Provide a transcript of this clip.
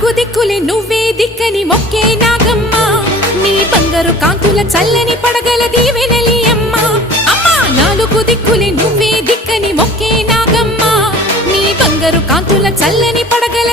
నాలుగు దిక్కులే నువ్వే దిక్కని మొక్కే నాగమ్మ నీ బంగారు కాంతుల చల్లని పడగల దీవెనలి అమ్మ అమ్మా నాలుగు దిక్కులే నువ్వే దిక్కని మొక్కే నాగమ్మ నీ బంగారు కాంతుల చల్లని పడగల